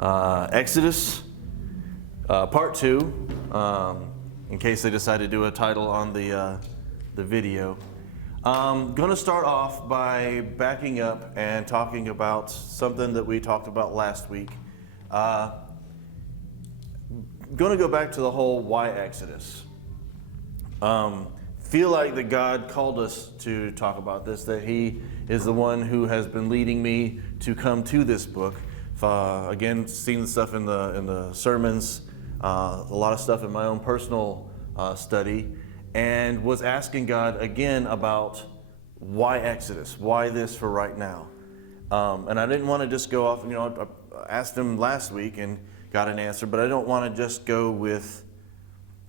Exodus, part 2, in case they decide to do a title on the video. I'm going to start off by backing up and talking about something that we talked about last week. Going to go back to the whole why Exodus. Feel like that God called us to talk about this, that He is the one who has been leading me to come to this book. Again, seeing the stuff in the sermons, a lot of stuff in my own personal study, and was asking God again about why Exodus, why this for right now. And I didn't want to just go off, I asked Him last week and got an answer, but I don't want to just go with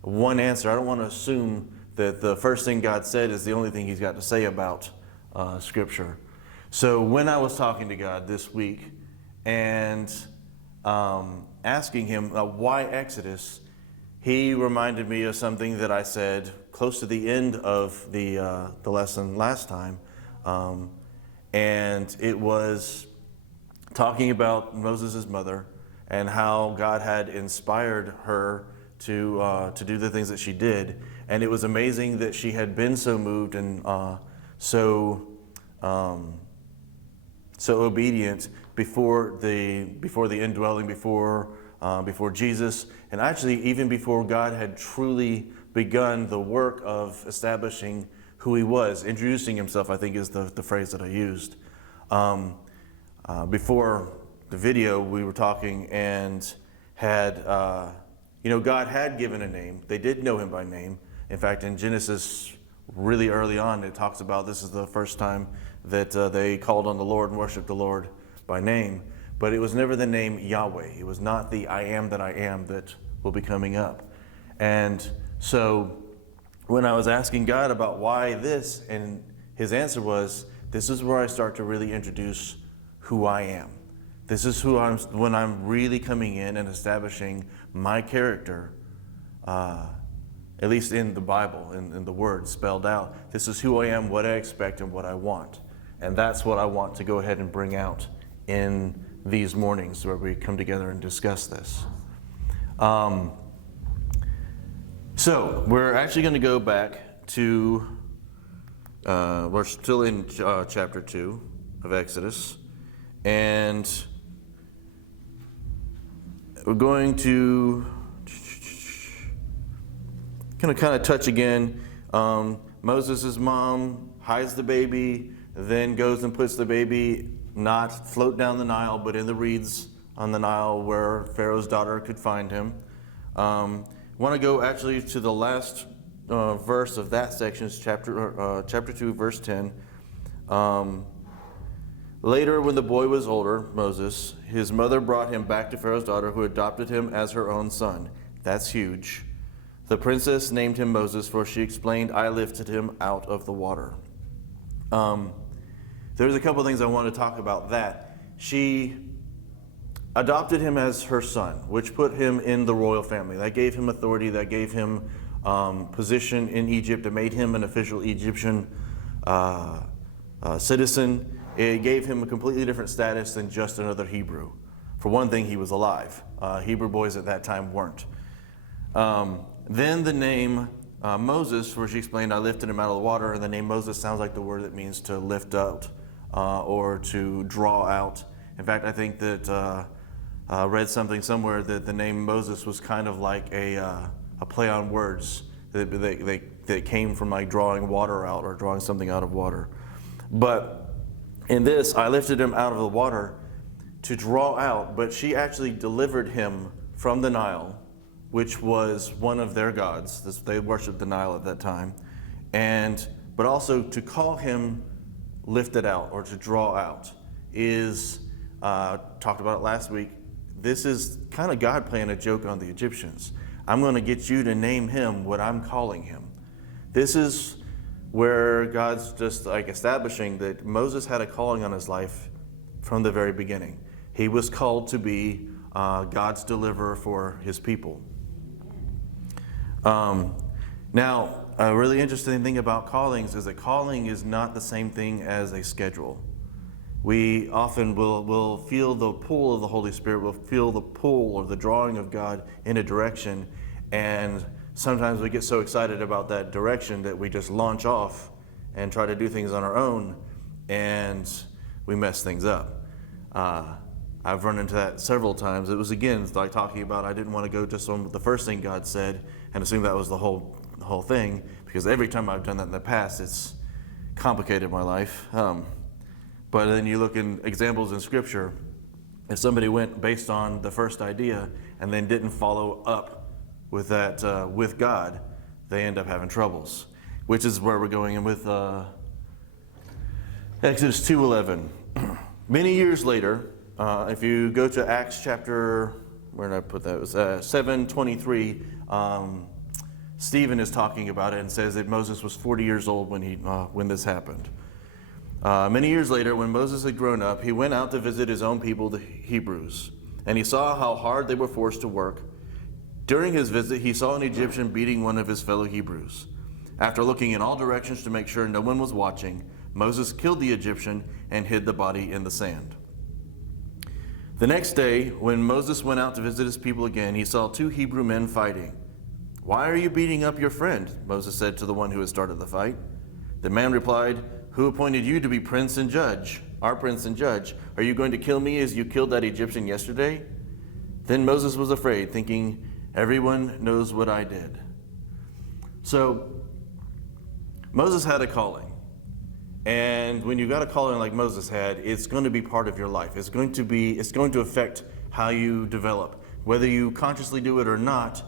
one answer. I don't want to assume that the first thing God said is the only thing He's got to say about Scripture. So when I was talking to God this week and asking Him why Exodus, He reminded me of something that I said close to the end of the lesson last time, and it was talking about Moses' mother and how God had inspired her to do the things that she did. And it was amazing that she had been so moved and so obedient before the indwelling, before Jesus, and actually even before God had truly begun the work of establishing who He was, introducing Himself, I think is the phrase that I used. Before the video, we were talking and had, God had given a name. They did know Him by name. In fact, in Genesis, really early on, it talks about this is the first time that they called on the Lord and worshiped the Lord by name. But it was never the name Yahweh. It was not the I am that I am that will be coming up. And so when I was asking God about why this, and His answer was, this is where I start to really introduce who I am. This is when I'm really coming in and establishing my character, at least in the Bible, in the Word spelled out. This is who I am, what I expect, and what I want. And that's what I want to go ahead and bring out in these mornings where we come together and discuss this. So we're actually going to go back to, we're still in chapter 2 of Exodus, and we're going to kind of touch again. Moses' mom hides the baby, then goes and puts the baby not float down the Nile, but in the reeds on the Nile where Pharaoh's daughter could find him. I want to go actually to the last verse of that section, chapter 2, verse 10. Later, when the boy was older, Moses, his mother brought him back to Pharaoh's daughter, who adopted him as her own son. That's huge. The princess named him Moses, for she explained, I lifted him out of the water. There's a couple things I want to talk about that. She adopted him as her son, which put him in the royal family. That gave him authority, that gave him position in Egypt, it made him an official Egyptian citizen. It gave him a completely different status than just another Hebrew. For one thing, he was alive. Hebrew boys at that time weren't. Then the name Moses, where she explained, I lifted him out of the water, and the name Moses sounds like the word that means to lift out or to draw out. In fact, I think that I read something somewhere that the name Moses was kind of like a play on words that came from like drawing water out or drawing something out of water. But in this, I lifted him out of the water to draw out, but she actually delivered him from the Nile, which was one of their gods. They worshipped the Nile at that time. But also to call him lifted out or to draw out is, talked about it last week, this is kind of God playing a joke on the Egyptians. I'm going to get you to name him what I'm calling him. This is where God's just like establishing that Moses had a calling on his life from the very beginning. He was called to be God's deliverer for His people. Now, a really interesting thing about callings is that calling is not the same thing as a schedule. we often will feel the pull of the Holy Spirit, will feel the pull or the drawing of God in a direction, and sometimes we get so excited about that direction that we just launch off and try to do things on our own, and we mess things up. I've run into that several times. It was, again, like talking about I didn't want to go just on the first thing God said and assume that was the whole thing, because every time I've done that in the past, it's complicated my life. But then you look in examples in Scripture, if somebody went based on the first idea and then didn't follow up with that with God, they end up having troubles, which is where we're going in with Exodus 2:11. Many years later, if you go to Acts chapter, where did I put that? It was 7:23. Stephen is talking about it and says that Moses was 40 years old when this happened. Many years later, when Moses had grown up, he went out to visit his own people, the Hebrews, and he saw how hard they were forced to work. During his visit, he saw an Egyptian beating one of his fellow Hebrews. After looking in all directions to make sure no one was watching, Moses killed the Egyptian and hid the body in the sand. The next day, when Moses went out to visit his people again, he saw two Hebrew men fighting. "Why are you beating up your friend?" Moses said to the one who had started the fight. The man replied, "Who appointed you to be prince and judge? Our prince and judge. Are you going to kill me as you killed that Egyptian yesterday?" Then Moses was afraid, thinking, "Everyone knows what I did." So Moses had a calling. And when you've got a calling like Moses had, it's going to be part of your life. It's going to affect how you develop. Whether you consciously do it or not,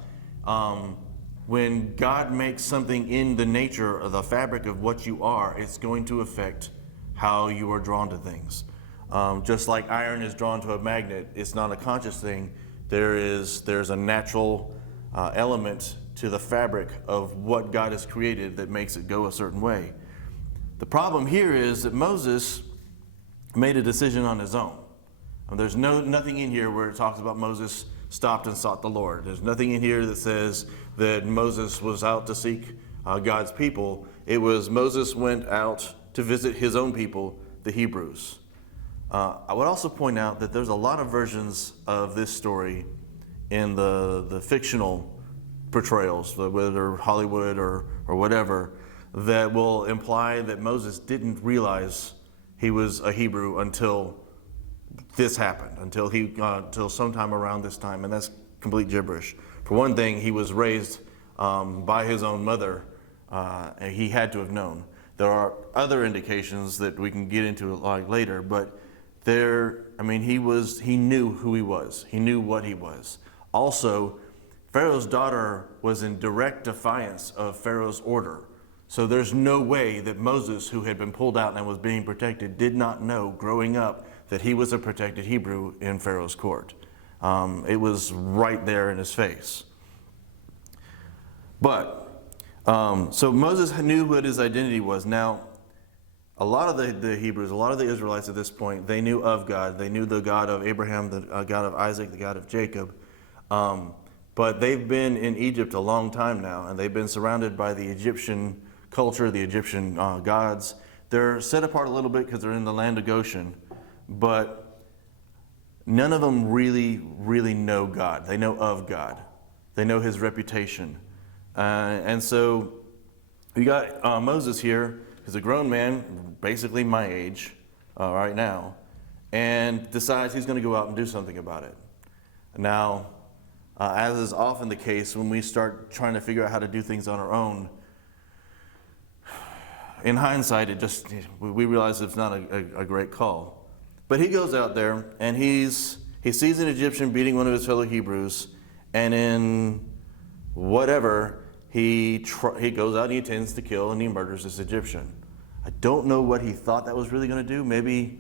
when God makes something in the nature or the fabric of what you are, it's going to affect how you are drawn to things. Just like iron is drawn to a magnet, it's not a conscious thing. There's a natural element to the fabric of what God has created that makes it go a certain way. The problem here is that Moses made a decision on his own. There's nothing in here where it talks about Moses stopped and sought the Lord. There's nothing in here that says that Moses was out to seek God's people. It was Moses went out to visit his own people, the Hebrews. I would also point out that there's a lot of versions of this story in the fictional portrayals, whether Hollywood or whatever, that will imply that Moses didn't realize he was a Hebrew until this happened, until sometime around this time, and that's complete gibberish. For one thing, he was raised by his own mother, and he had to have known. There are other indications that we can get into like later, but he knew who he was. He knew what he was. Also, Pharaoh's daughter was in direct defiance of Pharaoh's order. So there's no way that Moses, who had been pulled out and was being protected, did not know growing up that he was a protected Hebrew in Pharaoh's court. It was right there in his face. But, so Moses knew what his identity was. Now, a lot of the Hebrews, a lot of the Israelites at this point, they knew of God. They knew the God of Abraham, the God of Isaac, the God of Jacob. But they've been in Egypt a long time now, and they've been surrounded by the Egyptian culture, the Egyptian gods. They're set apart a little bit because they're in the land of Goshen, but none of them really know God. They know of God. They know his reputation. And so we got Moses here, who's a grown man, basically my age right now, and decides he's going to go out and do something about it. Now, as is often the case when we start trying to figure out how to do things on our own, in hindsight, we realize it's not a great call. But he goes out there and he sees an Egyptian beating one of his fellow Hebrews, and in whatever, he goes out and he intends to kill and he murders this Egyptian. I don't know what he thought that was really going to do. Maybe,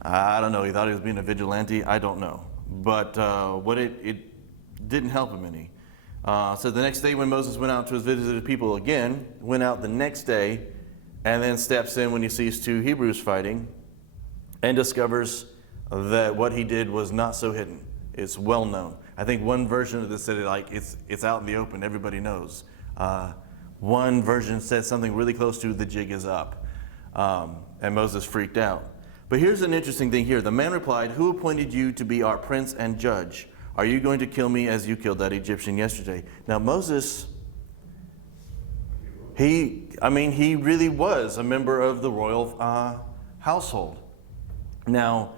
I don't know, he thought he was being a vigilante. I don't know. But it didn't help him any. So the next day when Moses went out to his visited people again, went out the next day, and then steps in when he sees two Hebrews fighting, and discovers that what he did was not so hidden. It's well known. I think one version of this said it's out in the open, everybody knows. One version said something really close to "the jig is up," and Moses freaked out. But here's an interesting thing here. The man replied, "Who appointed you to be our prince and judge? Are you going to kill me as you killed that Egyptian yesterday?" Now Moses, he really was a member of the royal household. Now,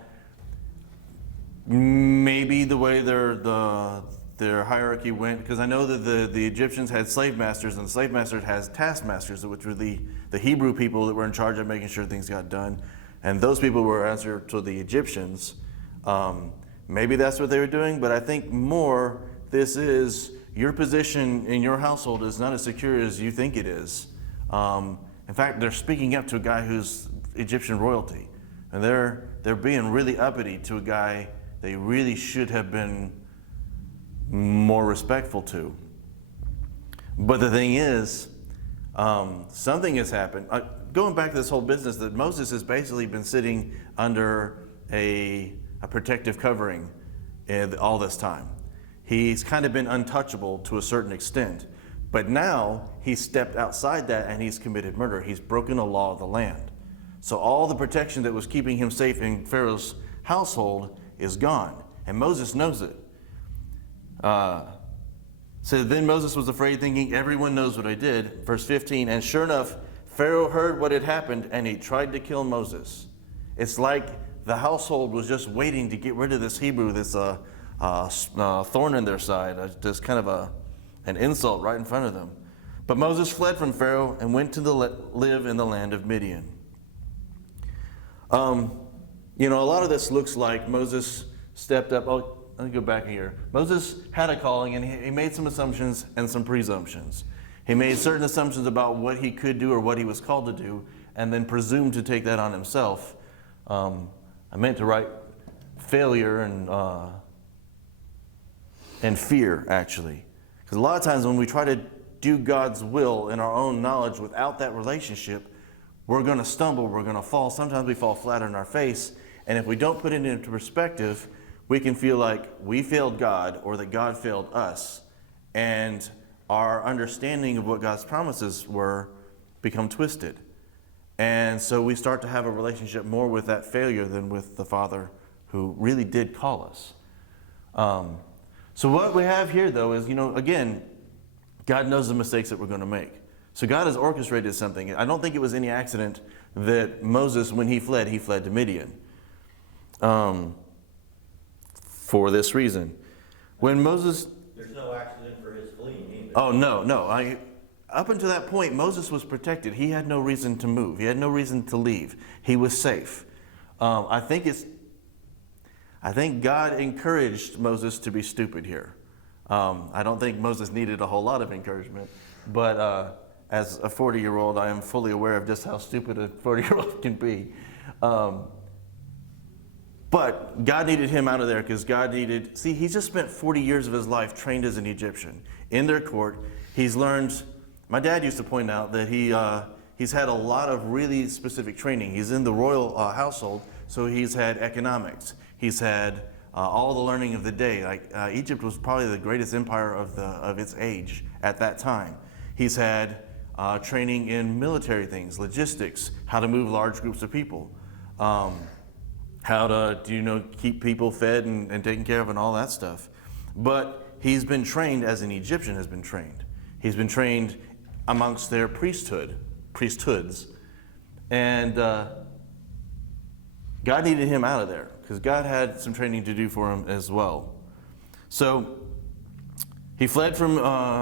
maybe the way their hierarchy went, because I know that the Egyptians had slave masters, and the slave masters has taskmasters, which were the Hebrew people that were in charge of making sure things got done. And those people were answer to the Egyptians. Maybe that's what they were doing, but I think more this is your position in your household is not as secure as you think it is. In fact, they're speaking up to a guy who's Egyptian royalty, and they're being really uppity to a guy they really should have been more respectful to. But the thing is, something has happened. Going back to this whole business that Moses has basically been sitting under a protective covering all this time. He's kind of been untouchable to a certain extent. But now he's stepped outside that and he's committed murder. He's broken a law of the land. So all the protection that was keeping him safe in Pharaoh's household is gone. And Moses knows it. So then Moses was afraid, thinking, "Everyone knows what I did." Verse 15, and sure enough, Pharaoh heard what had happened, and he tried to kill Moses. It's like the household was just waiting to get rid of this Hebrew, this thorn in their side, just kind of an insult right in front of them. But Moses fled from Pharaoh and went to live in the land of Midian. A lot of this looks like Moses stepped up. Oh, let me go back here. Moses had a calling, and he made some assumptions and some presumptions. He made certain assumptions about what he could do or what he was called to do, and then presumed to take that on himself. I meant to write failure and fear, actually. Because a lot of times when we try to do God's will in our own knowledge without that relationship, we're going to stumble, we're going to fall. Sometimes we fall flat on our face. And if we don't put it into perspective, we can feel like we failed God or that God failed us. And our understanding of what God's promises were become twisted. And so we start to have a relationship more with that failure than with the Father who really did call us. So what we have here, though, is, again, God knows the mistakes that we're going to make. So God has orchestrated something. I don't think it was any accident that Moses, when he fled to Midian. For this reason. When Moses... There's no accident for his fleeing either. Oh, no. Up until that point, Moses was protected. He had no reason to move. He had no reason to leave. He was safe. I think God encouraged Moses to be stupid here. I don't think Moses needed a whole lot of encouragement, but as a 40-year-old, I am fully aware of just how stupid a 40-year-old can be. But God needed him out of there because he just spent 40 years of his life trained as an Egyptian in their court. He's learned, my dad used to point out that he's had a lot of really specific training. He's in the royal household, so he's had economics. He's had all the learning of the day. Like Egypt was probably the greatest empire of its age at that time. He's had training in military things, logistics, how to move large groups of people, how to keep people fed and taken care of and all that stuff. But he's been trained as an Egyptian has been trained. He's been trained amongst their priesthoods. And God needed him out of there because God had some training to do for him as well. So he fled from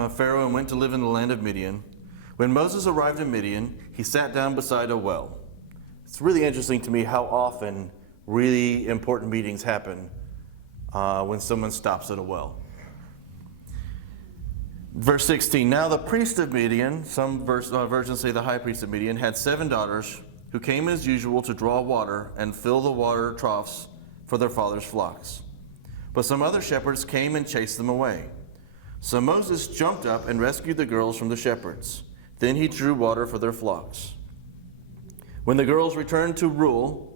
Pharaoh and went to live in the land of Midian. When Moses arrived in Midian, he sat down beside a well. It's really interesting to me how often really important meetings happen when someone stops at a well. Verse 16, now the priest of Midian, some versions say the high priest of Midian, had 7 daughters who came as usual to draw water and fill the water troughs for their father's flocks. But some other shepherds came and chased them away. So Moses jumped up and rescued the girls from the shepherds. Then he drew water for their flocks. When the girls returned to Reuel,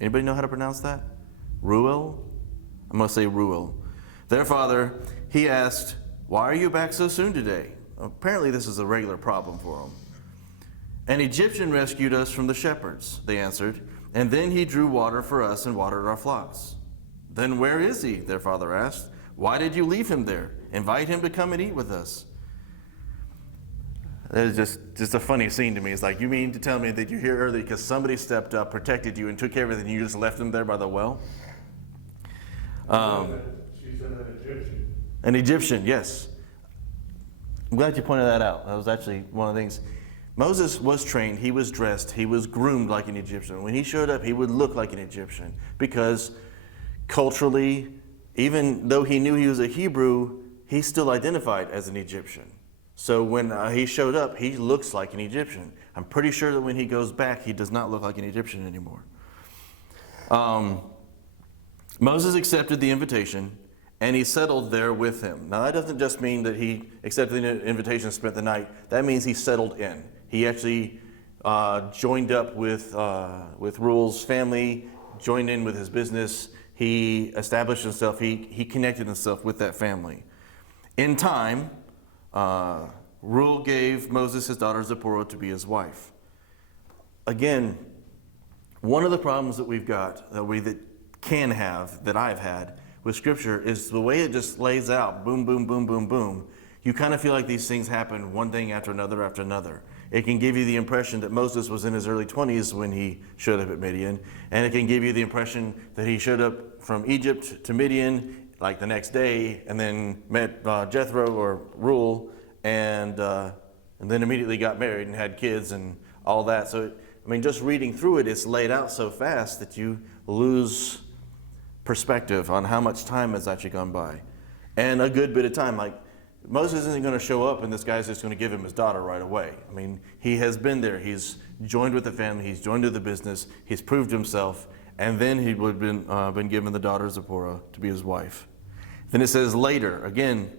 anybody know how to pronounce that? Reuel? I'm going to say Reuel. Their father, he asked, "Why are you back so soon today?" Apparently this is a regular problem for them. "An Egyptian rescued us from the shepherds," they answered, And then he drew water for us and watered our flocks. Then where is he? Their father asked. Why did you leave him there? Invite him to come and eat with us. That is just a funny scene to me. It's like, you mean to tell me that you're here early because somebody stepped up, protected you, and took care of everything, and you just left him there by the well? She's an Egyptian. An Egyptian, yes. I'm glad you pointed that out. That was actually one of the things. Moses was trained, he was dressed, he was groomed like an Egyptian. When he showed up, he would look like an Egyptian because culturally, even though he knew he was a Hebrew, he still identified as an Egyptian. So when he showed up, he looks like an Egyptian. I'm pretty sure that when he goes back, he does not look like an Egyptian anymore. Moses accepted the invitation, and he settled there with him. Now, that doesn't just mean that he accepted the invitation and spent the night. That means he settled in. He actually joined up with Rule's family, joined in with his business. He established himself. He connected himself with that family. In time, Rule gave Moses his daughter Zipporah to be his wife. Again, one of the problems that we've got, that I've had with Scripture, is the way it just lays out, boom, boom, boom, boom, boom. You kind of feel like these things happen one thing after another. It can give you the impression that Moses was in his early 20s when he showed up at Midian, and it can give you the impression that he showed up from Egypt to Midian like the next day, and then met Jethro or Rule, and then immediately got married and had kids and all that. So, just reading through it, it's laid out so fast that you lose perspective on how much time has actually gone by. And a good bit of time. Like, Moses isn't going to show up and this guy's just going to give him his daughter right away. He has been there. He's joined with the family. He's joined with the business. He's proved himself. And then he would have been given the daughter Zipporah to be his wife. Then it says later. Again,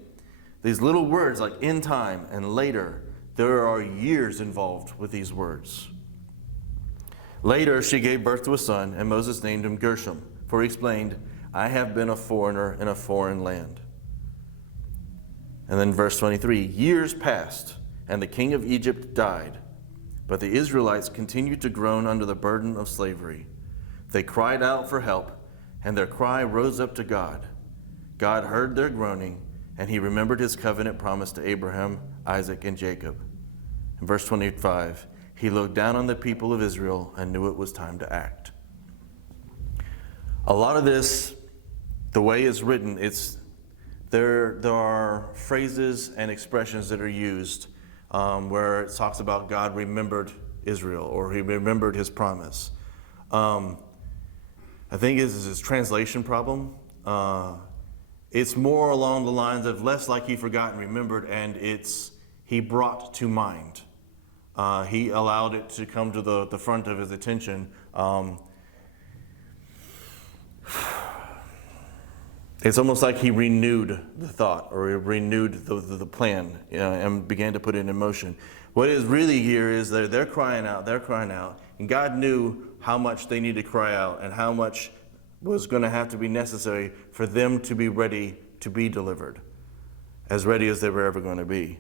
these little words like in time and later, there are years involved with these words. Later, she gave birth to a son, and Moses named him Gershom, for he explained, I have been a foreigner in a foreign land. And then verse 23, years passed, and the king of Egypt died, but the Israelites continued to groan under the burden of slavery. They cried out for help, and their cry rose up to God. God heard their groaning, and he remembered his covenant promise to Abraham, Isaac, and Jacob. In verse 25, he looked down on the people of Israel and knew it was time to act. A lot of this, the way it's written, there are phrases and expressions that are used where it talks about God remembered Israel, or he remembered his promise. I think it's his translation problem. It's more along the lines of less like he forgot and remembered, and it's he brought to mind. He allowed it to come to the front of his attention. It's almost like he renewed the thought, or he renewed the plan, and began to put it in motion. What is really here is they're crying out, and God knew how much they needed to cry out and how much was going to have to be necessary for them to be ready to be delivered, as ready as they were ever going to be.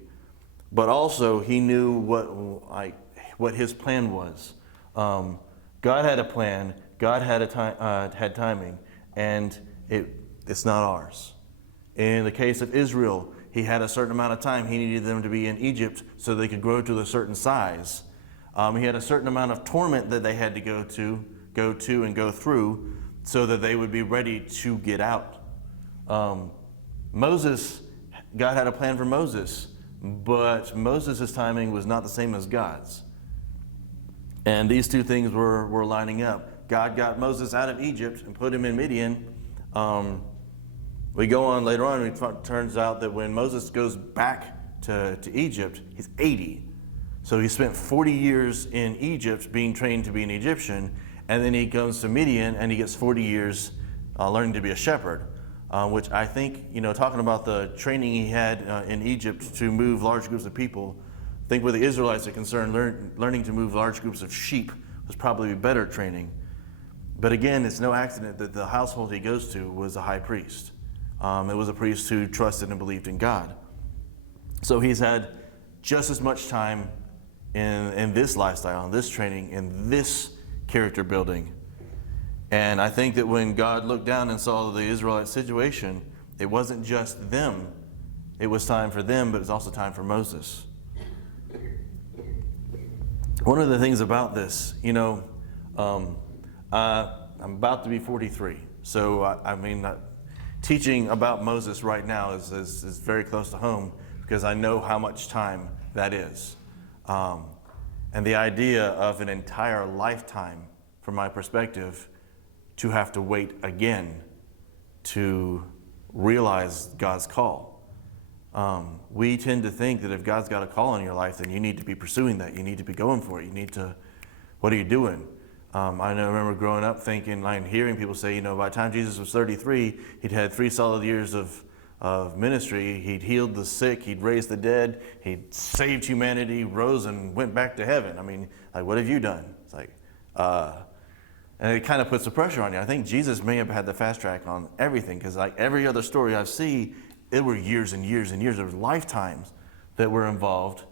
But also, he knew what his plan was. God had a plan. God had timing, and it's not ours. In the case of Israel, he had a certain amount of time. He needed them to be in Egypt so they could grow to a certain size. He had a certain amount of torment that they had to go to and go through so that they would be ready to get out. God had a plan for Moses, but Moses' timing was not the same as God's. And these two things were lining up. God got Moses out of Egypt and put him in Midian. We go on later on, and it turns out that when Moses goes back to Egypt, he's 80. So he spent 40 years in Egypt being trained to be an Egyptian, and then he goes to Midian and he gets 40 years learning to be a shepherd, which I think, talking about the training he had in Egypt to move large groups of people, I think where the Israelites are concerned, learning to move large groups of sheep was probably better training. But again, it's no accident that the household he goes to was a high priest. It was a priest who trusted and believed in God. So he's had just as much time in this lifestyle, in this training, in this character building And I think that when God looked down and saw the Israelite situation, it wasn't just them. It was time for them, but it was also time for Moses. One of the things about this, I'm about to be 43. So, teaching about Moses right now is very close to home because I know how much time that is. And the idea of an entire lifetime, from my perspective, to have to wait again to realize God's call. We tend to think that if God's got a call on your life, then you need to be pursuing that. You need to be going for it. What are you doing? I remember growing up thinking and hearing people say, by the time Jesus was 33, he'd had 3 solid years of ministry. He'd healed the sick. He'd raised the dead. He'd saved humanity, rose and went back to heaven. What have you done? It's and it kind of puts the pressure on you. I think Jesus may have had the fast track on everything because every other story I see, it were years and years and years. There were lifetimes that were involved.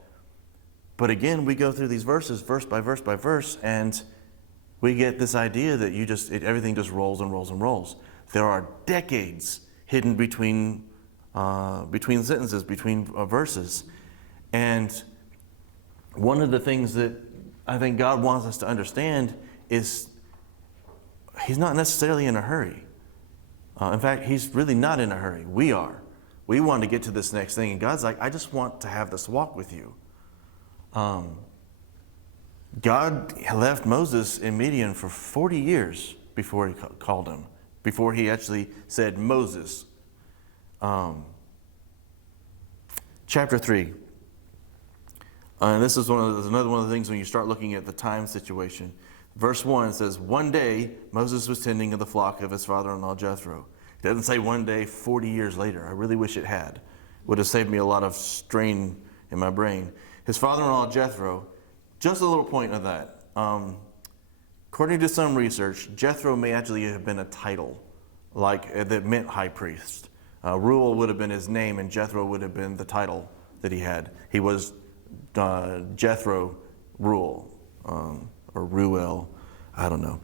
But again, we go through these verses, verse by verse by verse, and we get this idea that everything just rolls and rolls and rolls. There are decades hidden between sentences, between verses. And one of the things that I think God wants us to understand is He's not necessarily in a hurry. In fact, He's really not in a hurry. We are. We want to get to this next thing. And God's like, I just want to have this walk with you. God left Moses in Midian for 40 years before He called him, before He actually said, Moses. Chapter 3. And this is another one of the things when you start looking at the time situation. Verse 1 says, one day Moses was tending the flock of his father-in-law Jethro. It doesn't say one day 40 years later. I really wish it had. Would have saved me a lot of strain in my brain. His father-in-law Jethro, just a little point of that. According to some research, Jethro may actually have been a title, that meant high priest. Reuel would have been his name, and Jethro would have been the title that he had. He was Jethro Reuel, or Reuel, I don't know.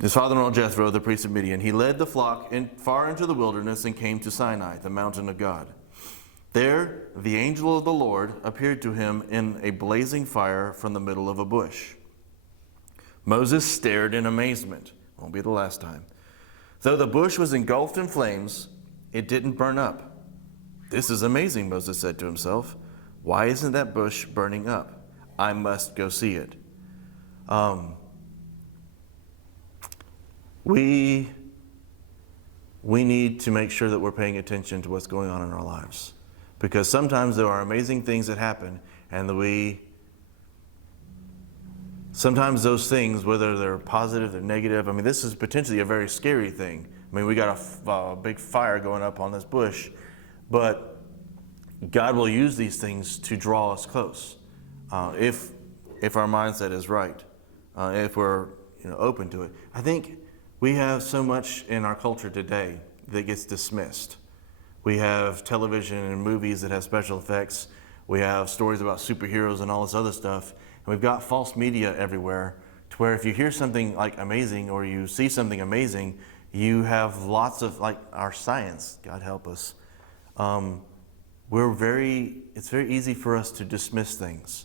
His father-in-law Jethro, the priest of Midian, he led the flock far into the wilderness and came to Sinai, the mountain of God. There, the angel of the Lord appeared to him in a blazing fire from the middle of a bush. Moses stared in amazement. Won't be the last time. Though the bush was engulfed in flames, it didn't burn up. This is amazing, Moses said to himself. Why isn't that bush burning up? I must go see it. We need to make sure that we're paying attention to what's going on in our lives. Because sometimes there are amazing things that happen, and sometimes those things, whether they're positive or negative, this is potentially a very scary thing. We got a big fire going up on this bush, but God will use these things to draw us close. If our mindset is right, if we're open to it. I think we have so much in our culture today that gets dismissed. We have television and movies that have special effects. We have stories about superheroes and all this other stuff. And we've got false media everywhere to where if you hear something amazing or you see something amazing, you have lots of our science, God help us. It's very easy for us to dismiss things.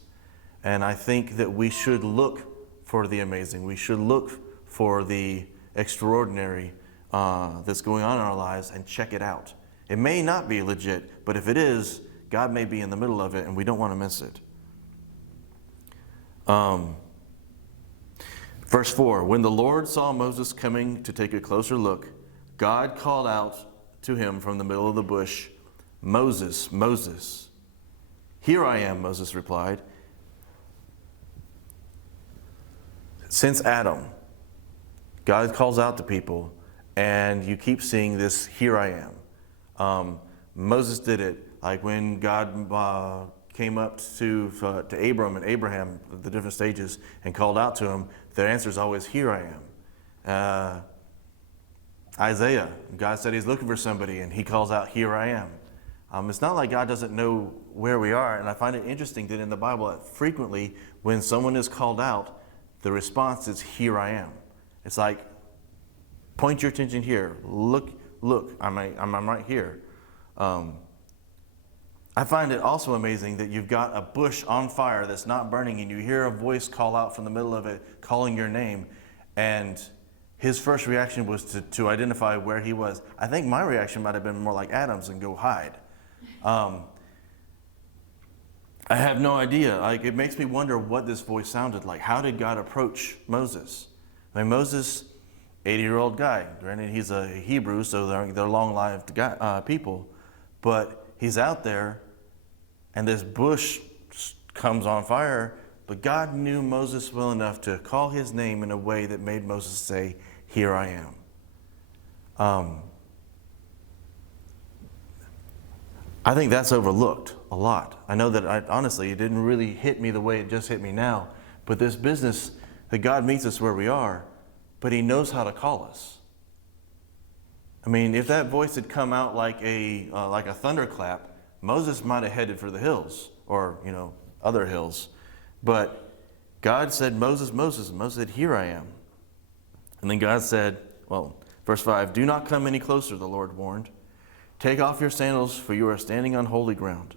And I think that we should look for the amazing. We should look for the extraordinary that's going on in our lives and check it out. It may not be legit, but if it is, God may be in the middle of it and we don't want to miss it. Verse 4, when the Lord saw Moses coming to take a closer look, God called out to him from the middle of the bush, Moses, Moses. Here I am, Moses replied. Since Adam, God calls out to people, and you keep seeing this, here I am. Moses did it, when God came up to Abram and Abraham, the different stages, and called out to him, their answer is always, here I am. Isaiah, God said he's looking for somebody, and he calls out, here I am. It's not like God doesn't know where we are, and I find it interesting that in the Bible, frequently, when someone is called out, the response is, here I am. It's like, point your attention here. Look, I'm right here. I find it also amazing that you've got a bush on fire that's not burning, and you hear a voice call out from the middle of it, calling your name, and his first reaction was to identify where he was. I think my reaction might have been more like Adam's and go hide. I have no idea. Like, it makes me wonder what this voice sounded like. How did God approach Moses? I mean, Moses, 80-year-old guy. Granted, he's a Hebrew, so they're long-lived people. But he's out there, and this bush comes on fire. But God knew Moses well enough to call his name in a way that made Moses say, here I am. I think that's overlooked a lot. I know that, honestly, it didn't really hit me the way it just hit me now. But this business, that God meets us where we are, but he knows how to call us. I mean, if that voice had come out like a thunderclap, Moses might have headed for the hills, or, other hills. But God said, Moses, Moses. And Moses said, here I am. And then God said, verse 5, do not come any closer, the Lord warned. Take off your sandals, for you are standing on holy ground.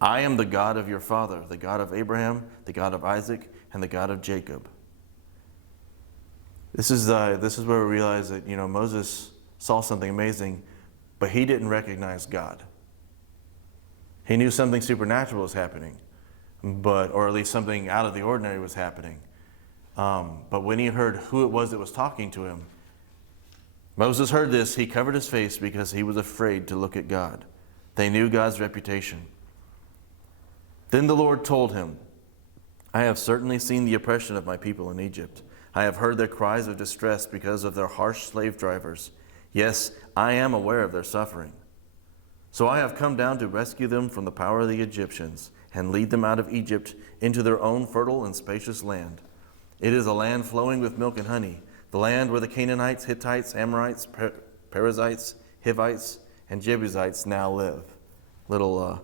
I am the God of your father, the God of Abraham, the God of Isaac, and the God of Jacob. This is where we realize that, Moses saw something amazing, but he didn't recognize God. He knew something supernatural was happening, or at least something out of the ordinary was happening. But when he heard who it was that was talking to him, Moses heard this, he covered his face because he was afraid to look at God. They knew God's reputation. Then the Lord told him, I have certainly seen the oppression of my people in Egypt. I have heard their cries of distress because of their harsh slave drivers. Yes, I am aware of their suffering. So I have come down to rescue them from the power of the Egyptians and lead them out of Egypt into their own fertile and spacious land. It is a land flowing with milk and honey, the land where the Canaanites, Hittites, Amorites, Perizzites, Hivites, and Jebusites now live. Little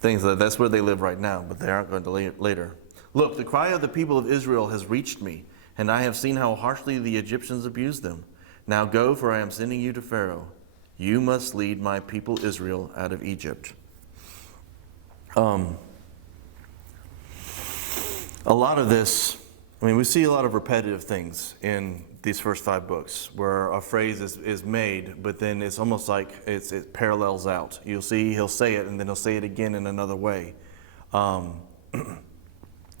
things, that's where they live right now, but they aren't going to later. Look, the cry of the people of Israel has reached me, and I have seen how harshly the Egyptians abused them. Now go, for I am sending you to Pharaoh. You must lead my people Israel out of Egypt. A lot of this, we see a lot of repetitive things in these first 5 books where a phrase is made, but then it's almost like it parallels out. You'll see he'll say it, and then he'll say it again in another way.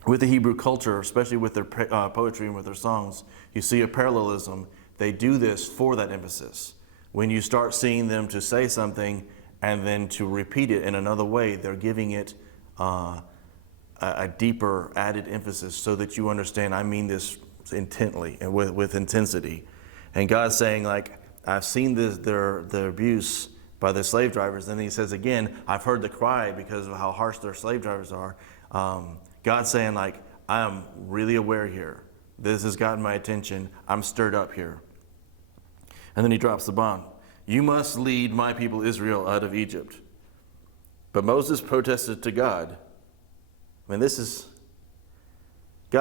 With the Hebrew culture, especially with their poetry and with their songs, you see a parallelism. They do this for that emphasis. When you start seeing them to say something and then to repeat it in another way, they're giving it a deeper added emphasis so that you understand, I mean this intently and with intensity. And God's saying, I've seen their abuse by the slave drivers. And then he says again, I've heard the cry because of how harsh their slave drivers are. God's saying, I am really aware here. This has gotten my attention. I'm stirred up here. And then he drops the bomb. You must lead my people Israel out of Egypt. But Moses protested to God. God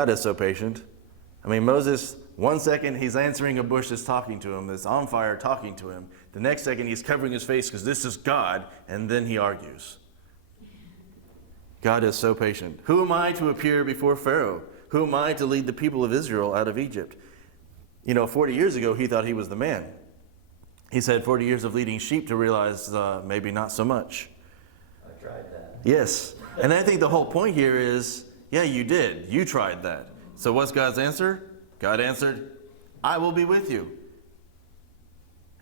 is so patient. Moses, one second he's answering a bush that's talking to him, that's on fire talking to him. The next second he's covering his face because this is God, and then he argues. God is so patient. Who am I to appear before Pharaoh? Who am I to lead the people of Israel out of Egypt? 40 years ago, he thought he was the man. He's had 40 years of leading sheep to realize maybe not so much. I tried that. Yes. And I think the whole point here is, yeah, you did. You tried that. So what's God's answer? God answered, I will be with you.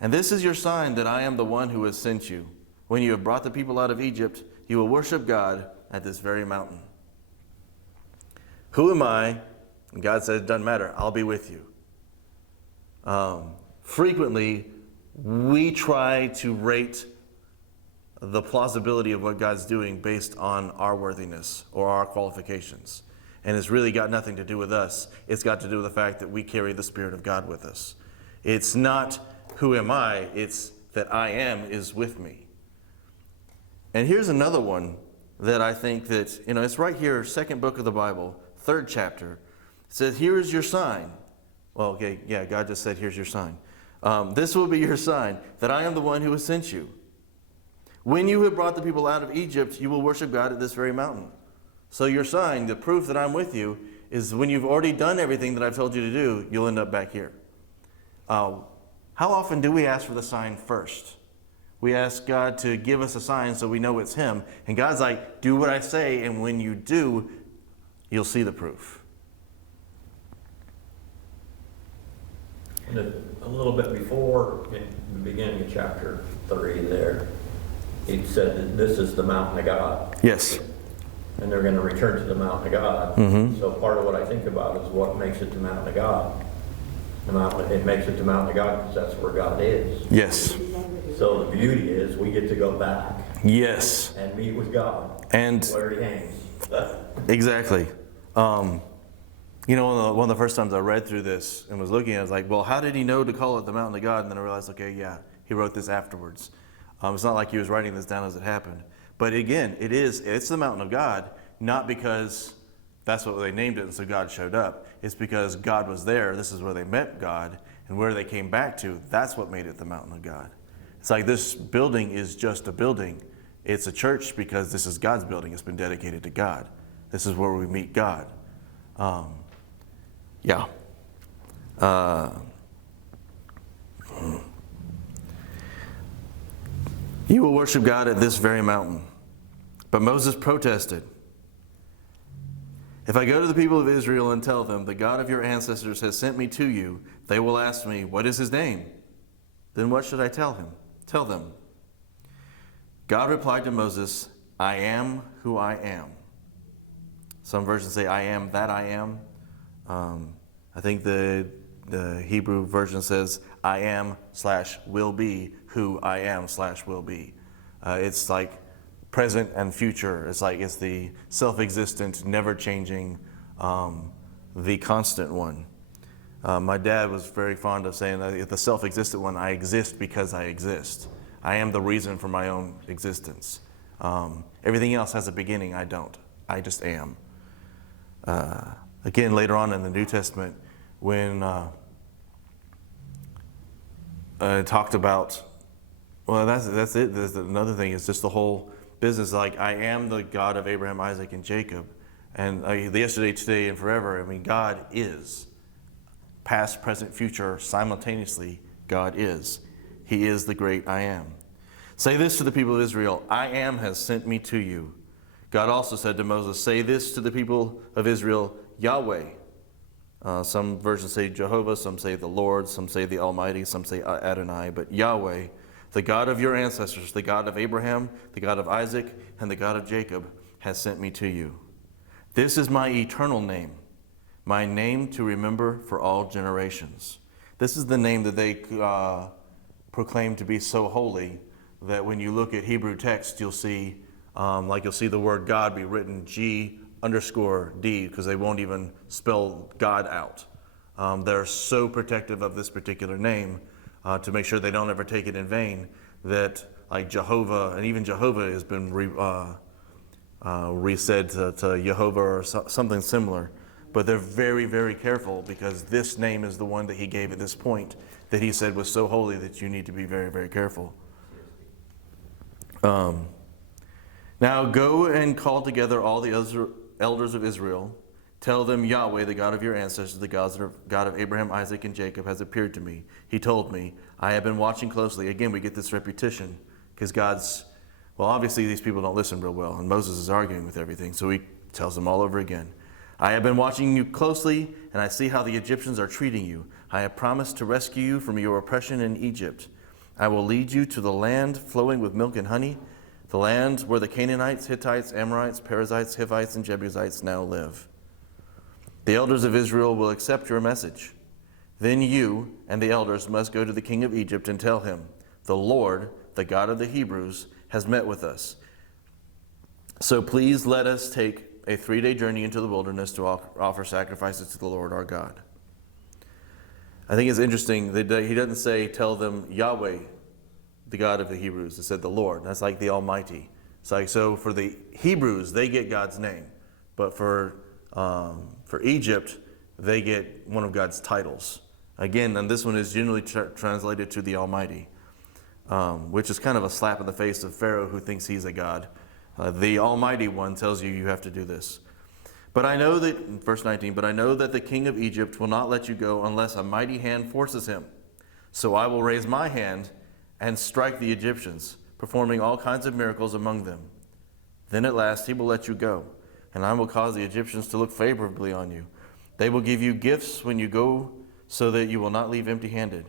And this is your sign that I am the one who has sent you. When you have brought the people out of Egypt, you will worship God at this very mountain. Who am I? And God says, it doesn't matter. I'll be with you. Frequently, we try to rate the plausibility of what God's doing based on our worthiness or our qualifications. And it's really got nothing to do with us. It's got to do with the fact that we carry the Spirit of God with us. It's not who am I, it's that I am is with me. And here's another one that I think that, it's right here, second book of the Bible, third chapter. It says, here is your sign. Well, okay, yeah, God just said, here's your sign. This will be your sign, that I am the one who has sent you. When you have brought the people out of Egypt, you will worship God at this very mountain. So your sign, the proof that I'm with you, is when you've already done everything that I've told you to do, you'll end up back here. How often do we ask for the sign first? We ask God to give us a sign so we know it's Him. And God's like, do what I say, and when you do, you'll see the proof. And a little bit before, in the beginning of chapter 3 there, he said that this is the mountain of God. Yes. And they're going to return to the mountain of God. Mm-hmm. So part of what I think about is what makes it the mountain of God. It makes it the mountain of God because that's where God is. Yes. So the beauty is we get to go back. Yes. And meet with God. And where He hangs. exactly. One of the first times I read through this and was looking, I was like, well, how did he know to call it the mountain of God? And then I realized, okay, yeah, he wrote this afterwards. It's not like he was writing this down as it happened. But again, it's the mountain of God, not because that's what they named it and so God showed up. It's because God was there. This is where they met God, and where they came back to, that's what made it the mountain of God. It's like this building is just a building. It's a church because this is God's building. It's been dedicated to God. This is where we meet God. Yeah. You will worship God at this very mountain. But Moses protested. If I go to the people of Israel and tell them, the God of your ancestors has sent me to you, they will ask me, what is his name? Then what should I tell them? God replied to Moses, I am who I am. Some versions say, I am that I am. I think the Hebrew version says, I am / will be who I am / will be. It's like present and future. It's the self-existent, never-changing, the constant one. My dad was very fond of saying that the self-existent one, I exist because I exist. I am the reason for my own existence. Everything else has a beginning. I don't. I just am. Again, later on in the New Testament, when it talked about, well, that's it. There's another thing. It's just the whole business. Like, I am the God of Abraham, Isaac, and Jacob, and the yesterday, today, and forever. I mean, God is past, present, future simultaneously. God is. He is the great I am. Say this to the people of Israel: I am has sent me to you. God also said to Moses, say this to the people of Israel: Yahweh. Some versions say Jehovah, some say the Lord, some say the Almighty, some say Adonai, but Yahweh, the God of your ancestors, the God of Abraham, the God of Isaac, and the God of Jacob, has sent me to you. This is my eternal name, my name to remember for all generations. This is the name that they proclaim to be so holy that when you look at Hebrew text, you'll see the word God be written G_D, because they won't even spell God out. They're so protective of this particular name to make sure they don't ever take it in vain, that like Jehovah, and even Jehovah has been resaid to Jehovah or something similar. But they're very, very careful, because this name is the one that he gave at this point that he said was so holy that you need to be very, very careful. Now go and call together all the elders of Israel. Tell them, Yahweh, the God of your ancestors, the God of Abraham, Isaac, and Jacob, has appeared to me. He told me, I have been watching closely. Again, we get this repetition because obviously these people don't listen real well, and Moses is arguing with everything, so he tells them all over again. I have been watching you closely, and I see how the Egyptians are treating you. I have promised to rescue you from your oppression in Egypt. I will lead you to the land flowing with milk and honey, the land where the Canaanites, Hittites, Amorites, Perizzites, Hivites, and Jebusites now live. The elders of Israel will accept your message. Then you and the elders must go to the king of Egypt and tell him, the Lord, the God of the Hebrews, has met with us. So please let us take a 3-day journey into the wilderness to offer sacrifices to the Lord our God. I think it's interesting that he doesn't say, tell them Yahweh, the God of the Hebrews. It said the Lord. That's like the Almighty. It's like, so for the Hebrews, they get God's name. But for Egypt, they get one of God's titles. Again, and this one is generally translated to the Almighty, which is kind of a slap in the face of Pharaoh, who thinks he's a god. The Almighty One tells you, you have to do this. But I know that, verse 19, but I know that the king of Egypt will not let you go unless a mighty hand forces him. So I will raise my hand and strike the Egyptians, performing all kinds of miracles among them. Then at last he will let you go, and I will cause the Egyptians to look favorably on you. They will give you gifts when you go, so that you will not leave empty-handed.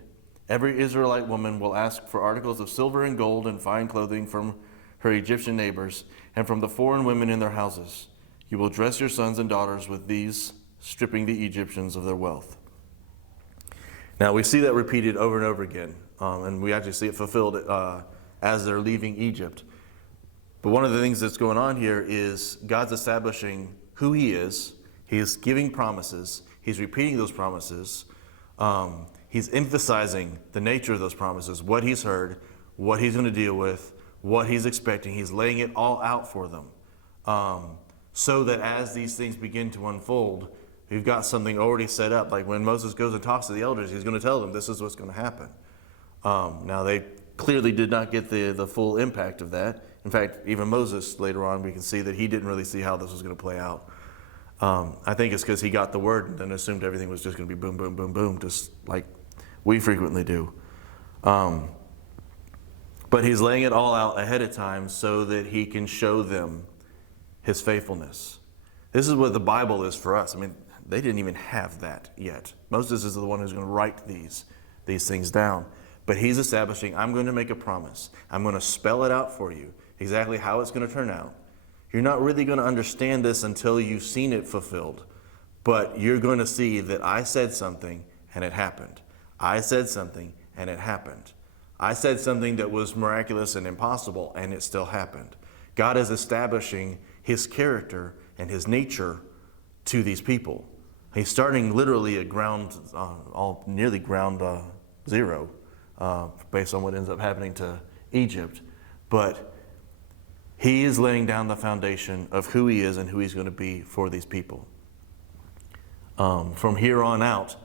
Every Israelite woman will ask for articles of silver and gold and fine clothing from her Egyptian neighbors and from the foreign women in their houses. You will dress your sons and daughters with these, stripping the Egyptians of their wealth. Now we see that repeated over and over again, and we actually see it fulfilled as they're leaving Egypt. But one of the things that's going on here is God's establishing who he is. He is giving promises. He's repeating those promises. He's emphasizing the nature of those promises, what he's heard, what he's going to deal with, what he's expecting. He's laying it all out for them. So that as these things begin to unfold, you've got something already set up. Like when Moses goes and talks to the elders, he's going to tell them this is what's going to happen. Now they clearly did not get the full impact of that. In fact, even Moses later on, we can see that he didn't really see how this was going to play out. I think it's because he got the word and then assumed everything was just going to be boom, boom, boom, boom, just like we frequently do. But he's laying it all out ahead of time so that he can show them his faithfulness. This is what the Bible is for us. I mean, they didn't even have that yet. Moses is the one who's going to write these things down. But he's establishing, I'm going to make a promise. I'm going to spell it out for you, exactly how it's going to turn out. You're not really going to understand this until you've seen it fulfilled. But you're going to see that I said something and it happened. I said something and it happened. I said something that was miraculous and impossible and it still happened. God is establishing his character and his nature to these people. He's starting literally at nearly ground zero, based on what ends up happening to Egypt. But he is laying down the foundation of who he is and who he's going to be for these people. From here on out,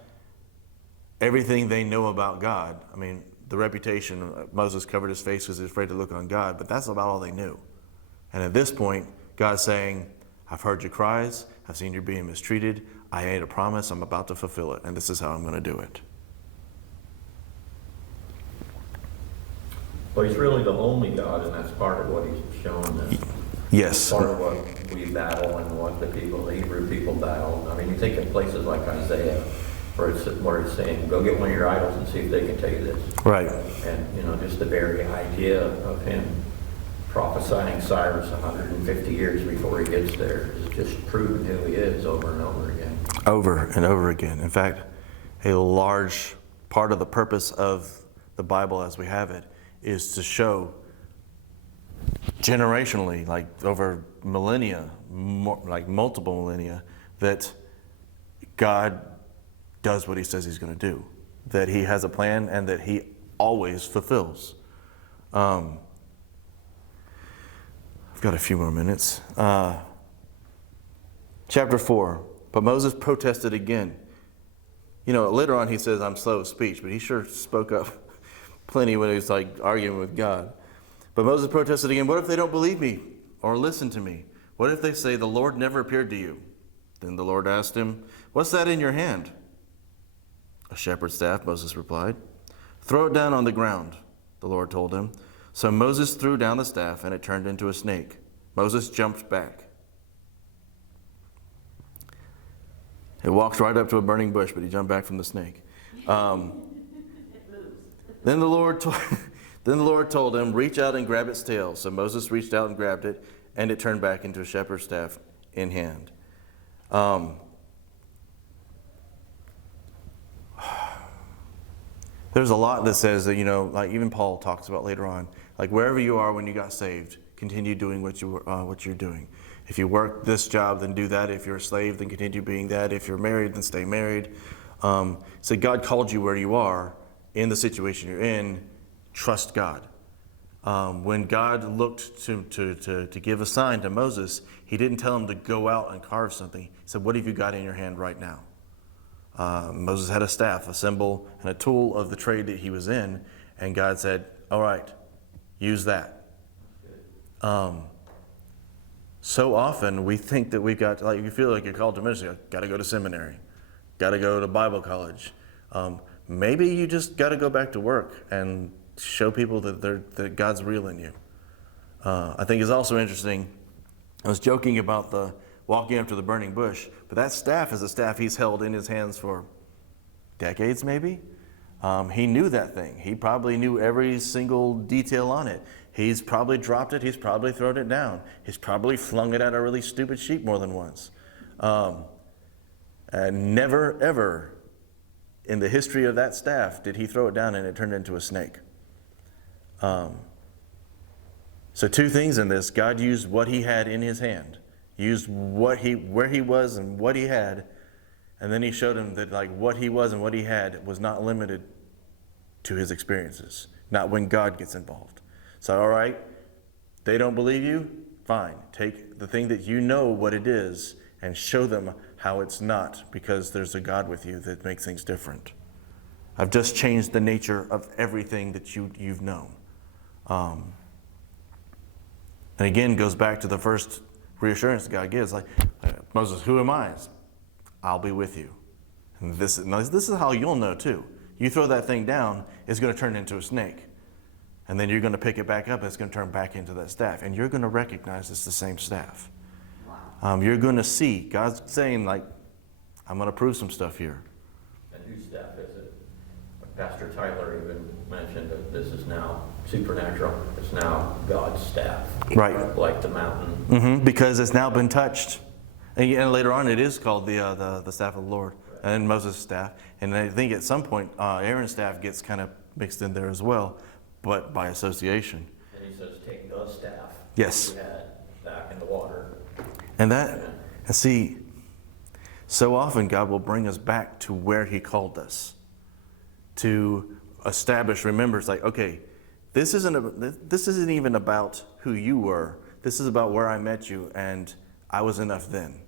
everything they know about God, I mean, the reputation, Moses covered his face because he was afraid to look on God, but that's about all they knew. And at this point, God's saying, I've heard your cries, I've seen you being mistreated, I made a promise, I'm about to fulfill it, and this is how I'm going to do it. Well, he's really the only God, and that's part of what he's shown us. Yes. Part of what we battle and what the Hebrew people battle. I mean, you think of places like Isaiah, where it's saying, go get one of your idols and see if they can tell you this. Right. And, just the very idea of him prophesying Cyrus 150 years before he gets there is just proving who he is over and over again. Over and over again. In fact, a large part of the purpose of the Bible as we have it is to show generationally, like over millennia, like multiple millennia, that God does what he says he's going to do, that he has a plan and that he always fulfills. I've got a few more minutes. Chapter 4, but Moses protested again. Later on he says, I'm slow of speech, but he sure spoke up plenty when he was arguing with God. But Moses protested again, what if they don't believe me or listen to me? What if they say, the Lord never appeared to you? Then the Lord asked him, what's that in your hand? A shepherd's staff, Moses replied. Throw it down on the ground, the Lord told him. So Moses threw down the staff and it turned into a snake. Moses jumped back. He walked right up to a burning bush, but he jumped back from the snake. Then the Lord told him, reach out and grab its tail. So Moses reached out and grabbed it, and it turned back into a shepherd's staff in hand. There's a lot that says that, like even Paul talks about later on, like wherever you are when you got saved, continue doing what you're doing. If you work this job, then do that. If you're a slave, then continue being that. If you're married, then stay married. So God called you where you are in the situation you're in. Trust God. When God looked to give a sign to Moses, he didn't tell him to go out and carve something. He said, what have you got in your hand right now? Moses had a staff, a symbol, and a tool of the trade that he was in. And God said, all right, use that. So often we think that we've got, like, you feel like you're called to ministry, got to go to seminary, got to go to Bible college. Maybe you just got to go back to work and show people that God's real in you. I think it's also interesting, I was joking about the walking up to the burning bush, but that staff is a staff he's held in his hands for decades maybe. He knew that thing. He probably knew every single detail on it. He's probably dropped it. He's probably thrown it down. He's probably flung it at a really stupid sheep more than once. And never, ever in the history of that staff did he throw it down and it turned into a snake. So two things in this. God used what he had in his hand, used where he was and what he had, and then he showed him that, like, what he was and what he had was not limited to his experiences, not when God gets involved. So, all right, they don't believe you? Fine. Take the thing that you know what it is and show them how it's not, because there's a God with you that makes things different. I've just changed the nature of everything that you've known. And again, goes back to the first reassurance that God gives. Like, Moses, who am I? I'll be with you. And this is how you'll know too. You throw that thing down, it's going to turn into a snake. And then you're going to pick it back up, and it's going to turn back into that staff. And you're going to recognize it's the same staff. Wow. You're going to see God's saying, like, I'm going to prove some stuff here. And whose staff is it? Pastor Tyler even mentioned that this is now supernatural. It's now God's staff. Right. Like the mountain. Because it's now been touched. And later on it is called the staff of the Lord. Right. And Moses' staff. And I think at some point Aaron's staff gets kind of mixed in there as well, but by association. And he says, take the staff. Yes. That you had back in the water. And see, so often God will bring us back to where he called us. To establish, remember, it's like, okay, this isn't even about who you were. This is about where I met you, and I was enough then.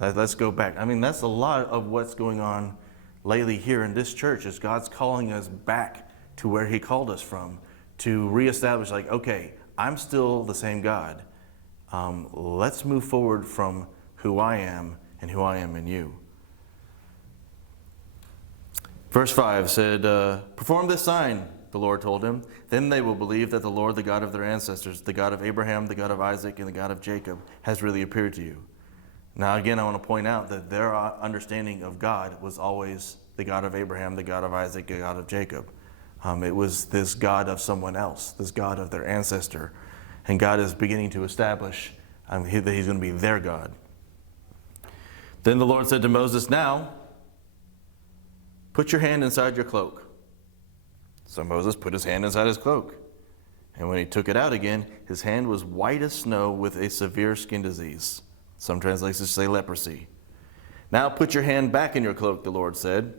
Let's go back. I mean, that's a lot of what's going on lately here in this church, is God's calling us back to where he called us from, to reestablish, like, okay, I'm still the same God. Let's move forward from who I am and who I am in you. Verse 5 said, perform this sign, the Lord told him. Then they will believe that the Lord, the God of their ancestors, the God of Abraham, the God of Isaac, and the God of Jacob, has really appeared to you. Now, again, I want to point out that their understanding of God was always the God of Abraham, the God of Isaac, the God of Jacob. It was this God of someone else, this God of their ancestor. And God is beginning to establish that he's going to be their God. Then the Lord said to Moses, now, put your hand inside your cloak. So Moses put his hand inside his cloak. And when he took it out again, his hand was white as snow with a severe skin disease. Some translations say leprosy. Now put your hand back in your cloak, the Lord said.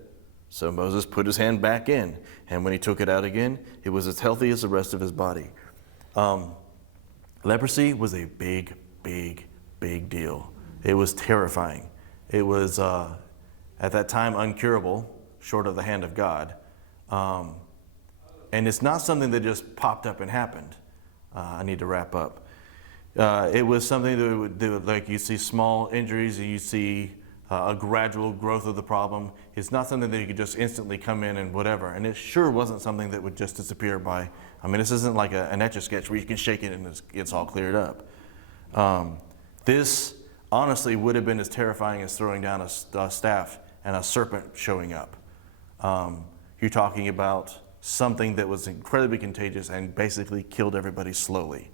So Moses put his hand back in. And when he took it out again, it was as healthy as the rest of his body. Leprosy was a big, big, big deal. It was terrifying. It was, at that time, uncurable, short of the hand of God. And it's not something that just popped up and happened. I need to wrap up. It was something that would do, like, you see small injuries and you see a gradual growth of the problem. It's not something that you could just instantly come in and whatever. And it sure wasn't something that would just disappear by, I mean, this isn't like an Etch-a-Sketch where you can shake it and it's all cleared up. This honestly would have been as terrifying as throwing down a staff and a serpent showing up. You're talking about something that was incredibly contagious and basically killed everybody slowly.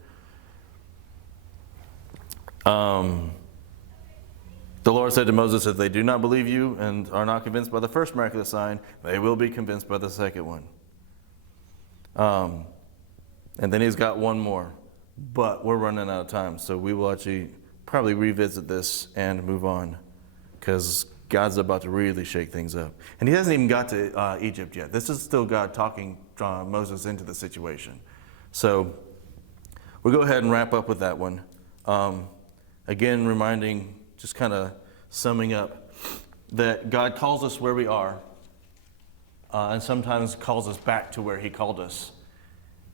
The Lord said to Moses, if they do not believe you and are not convinced by the first miraculous sign, they will be convinced by the second one. And then he's got one more, but we're running out of time, so we will actually probably revisit this and move on, because God's about to really shake things up. And he hasn't even got to Egypt yet. This is still God talking Moses into the situation. So we'll go ahead and wrap up with that one. Again, reminding, just kind of summing up, that God calls us where we are, and sometimes calls us back to where he called us.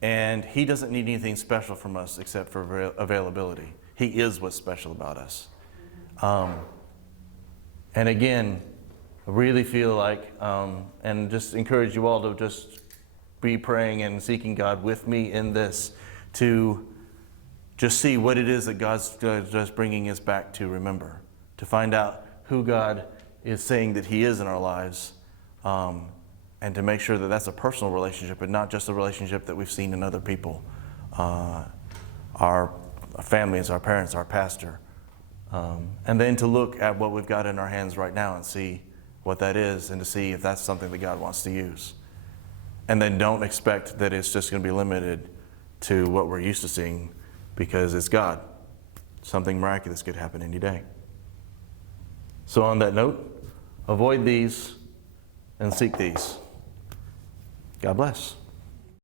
And he doesn't need anything special from us except for availability. He is what's special about us. And again, I really feel like, and just encourage you all to just be praying and seeking God with me in this, to just see what it is that God's just bringing us back to remember, to find out who God is saying that he is in our lives, and to make sure that that's a personal relationship and not just a relationship that we've seen in other people, our families, our parents, our pastor. And then to look at what we've got in our hands right now and see what that is, and to see if that's something that God wants to use. And then don't expect that it's just going to be limited to what we're used to seeing, because it's God. Something miraculous could happen any day. So on that note, avoid these and seek these. God bless.